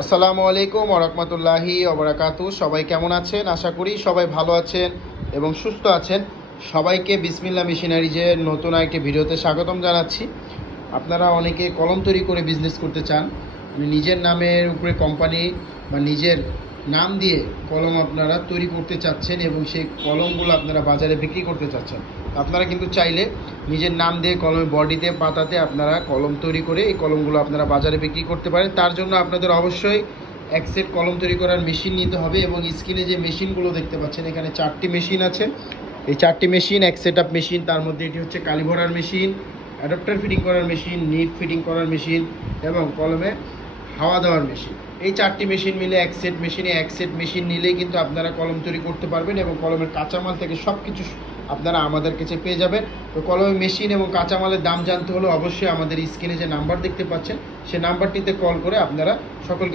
আসসালামু আলাইকুম ওয়া রাহমাতুল্লাহি ওয়া বারাকাতুহু। সবাই কেমন আছেন? আশা করি সবাই ভালো আছেন এবং সুস্থ আছেন। সবাইকে বিসমিল্লাহ মেশিনারিজের নতুন একটি ভিডিওতে স্বাগতম জানাচ্ছি। আপনারা অনেকে কলম তৈরি করে বিজনেস করতে চান, নিজের নামের উপরে কোম্পানি বা নিজের নাম দিয়ে কলম আপনারা তৈরি করতে চাচ্ছেন এবং সেই কলমগুলো আপনারা বাজারে বিক্রি করতে চাচ্ছেন। আপনারা কিন্তু চাইলে নিজের নাম দিয়ে কলমের বডিতে পাতাতে আপনারা কলম তৈরি করে এই কলমগুলো আপনারা বাজারে বিক্রি করতে পারেন। তার জন্য আপনাদের অবশ্যই এক সেট কলম তৈরি করার মেশিন নিতে হবে এবং স্ক্রিনে যে মেশিনগুলো দেখতে পাচ্ছেন এখানে 4টি মেশিন আছে। এই 4টি মেশিন এক সেট আপ মেশিন। তার মধ্যে এটি হচ্ছে কালি ভরার মেশিন, অ্যাডাপ্টার ফিটিং করার মেশিন, নিট ফিটিং করার মেশিন এবং কলমে হাওয়া দেওয়ার মেশিন। এই 4টি মেশিন মিলে এক সেট মেশিন নিলেই কিন্তু আপনারা কলম তৈরি করতে পারবেন এবং কলমের কাঁচামাল থেকে সব কিছু আপনারা আমাদের কাছে পেয়ে যাবেন। তো কলমের মেশিন এবং কাঁচামালের দাম জানতে হলে অবশ্যই আমাদের স্ক্রিনে যে নাম্বার দেখতে পাচ্ছেন সেই নাম্বারটিতে কল করে আপনারা সকলকে